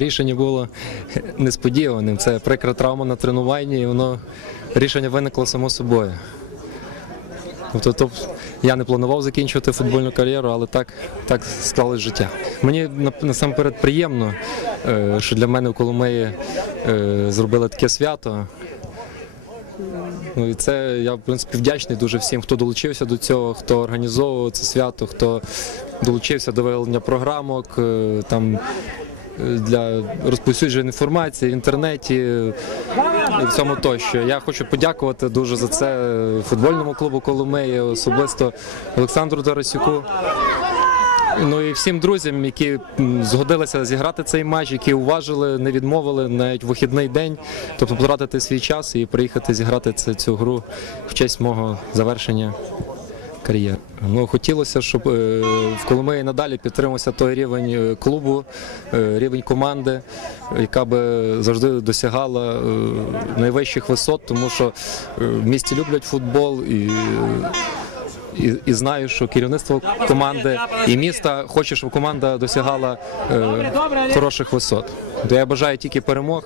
Рішення було несподіваним. Це прикра травма на тренуванні, і воно рішення виникло само собою. Тобто, тоб- я не планував закінчувати футбольну кар'єру, але так, так склалось життя. Мені насамперед приємно, е, що для мене в Коломиї е, зробили таке свято. Ну і це я в принципі вдячний дуже всім, хто долучився до цього, хто організовував це свято, хто долучився до виявлення програмок, е, там для розповсюдження інформації в інтернеті і всьому тощо. Я хочу подякувати дуже за це футбольному клубу Коломиї, особисто Олександру Тарасюку. Ну і всім друзям, які згодилися зіграти цей матч, які уважили, не відмовили навіть вихідний день, тобто потратити свій час і приїхати зіграти цю гру в честь мого завершення кар'єри. Ну хотілося, щоб е, в Коломиї надалі підтримався той рівень е, клубу, е, рівень команди, яка би завжди досягала е, найвищих висот, тому що в місті люблять футбол і. і, і знаю, що керівництво команди і міста хоче, щоб команда досягала хороших висот. Я бажаю тільки перемог